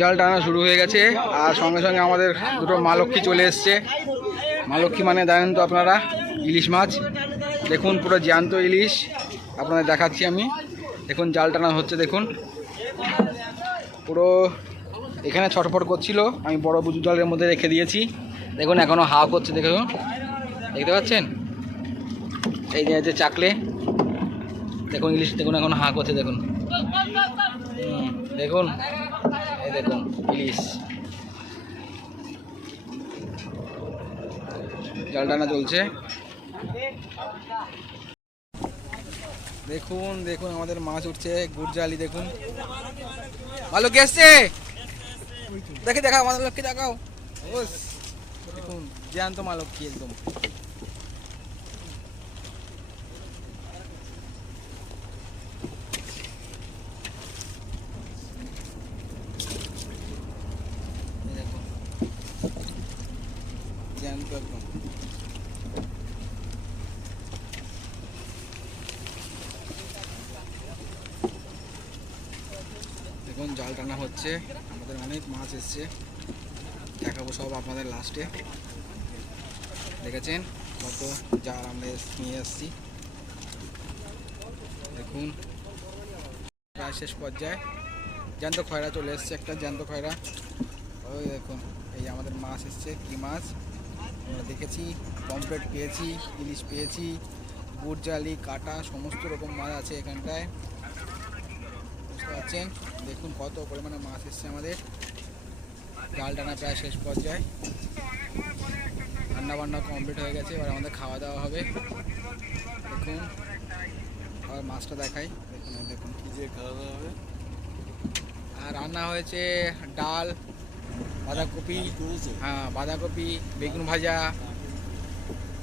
জাল টানা শুরু হয়ে গেছে, আর সঙ্গে সঙ্গে আমাদের দুটো মা লক্ষ্মী চলে এসছে। মা লক্ষ্মী মানে জানেন তো আপনারা, ইলিশ মাছ। দেখুন, পুরো জ্যান্ত ইলিশ। আপনাদের দেখাচ্ছি আমি। দেখুন, জাল টানা হচ্ছে, দেখুন। পুরো এখানে ছটফট করছিল। আমি বড় বুজু জলের মধ্যে রেখে দিয়েছি। দেখুন এখনও হাওয়া করছে দেখুন। দেখতে পাচ্ছেন? এই যে চাকলে। দেখুন, ইলিশ, দেখুন, এখন হা করছে, দেখুন। দেখুন, এই দেখুন, ইলিশ। জাল টানা চলছে। দেখুন দেখুন, আমাদের মাছ উঠছে, গুড়জালি দেখুন। ভালো কি আসছে দেখে দেখাও, আমাদের লক্ষ্মী দেখাও। দেখুন, জ্যান্ত মা লক্ষ্মী একদম এই দেখুন জ্যান্ত একদম দেখুন, জাল টানা হচ্ছে। আমাদের অনেক মাছ এসছে। দেখাবো সব আপনাদের লাস্টে দেখেছেন কত জাল আমরা নিয়ে এসছি। দেখুন, প্রায় শেষ পর্যায়ে। জ্যান্ত খয়রা চলে এসছে একটা, জ্যান্ত খয়রা। ওই দেখুন, এই আমাদের মাছ এসছে, কি মাছ? আমরা দেখেছি পমপ্লেট পেয়েছি, ইলিশ পেয়েছি গুড়জালি কাটা, সমস্ত রকম মাছ আছে এখানটায়। বুঝতে পারছেন? দেখুন কত পরিমাণে মাছ এসছে আমাদের। ডাল টানা প্রায় শেষ পর্যায়ে। রান্না বান্না কমপ্লিট হয়ে গেছে এবার আমাদের খাওয়া দাওয়া হবে। দেখুন আবার মাছটা দেখাই। দেখুন দেখুন। কি যে খাওয়া দাওয়া হবে? আর রান্না হয়েছে ডাল বাঁধাকপি হ্যাঁ বাঁধাকপি বেগুন ভাজা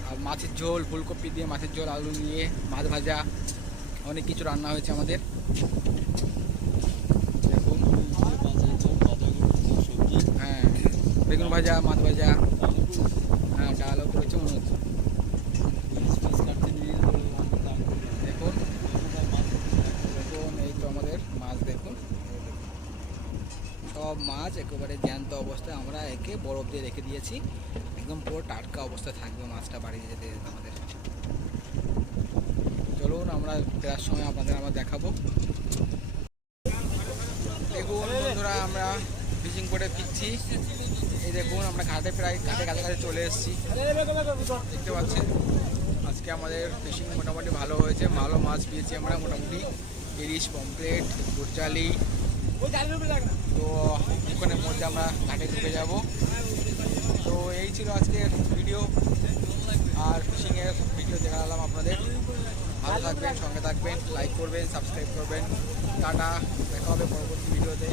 আর মাছের ঝোল ফুলকপি দিয়ে মাছের ঝোল আলু দিয়ে মাছ ভাজা। অনেক কিছু রান্না হয়েছে আমাদের। হ্যাঁ বেগুন ভাজা মাছ ভাজা। হ্যাঁ ডালও করেছে মনে হচ্ছে। দেখুন। দেখুন এই তো আমাদের মাছ দেখুন। সব মাছ একেবারে জ্যান্ত অবস্থায় আমরা একে বরফ দিয়ে রেখে দিয়েছি। একদম পুরো টাটকা অবস্থায় থাকবে মাছটা বাড়ি যেতে আমাদের। আমরা ফেরার সময় আপনাদের আবার দেখাবো। দেখুন বন্ধুরা, আমরা ফিশিং করে ফিরছি। এই দেখুন, আমরা ঘাটে প্রায় ঘাটে কাছাকাছি চলে এসেছি। দেখতে পাচ্ছেন, আজকে আমাদের ফিশিং মোটামুটি ভালো হয়েছে। ভালো মাছ পেয়েছি আমরা মোটামুটি। ইলিশ পমপ্লেট গুরচালি তো কিছুক্ষণের মধ্যে আমরা ঘাটে ঢুকে যাব। তো এই ছিল আজকের ভিডিও। আর ফিশিংয়ের ভিডিও দেখালাম আপনাদের। ভালো থাকবেন সঙ্গে থাকবেন লাইক করবেন সাবস্ক্রাইব করবেন। টাটা দেখা হবে পরবর্তী ভিডিওতে।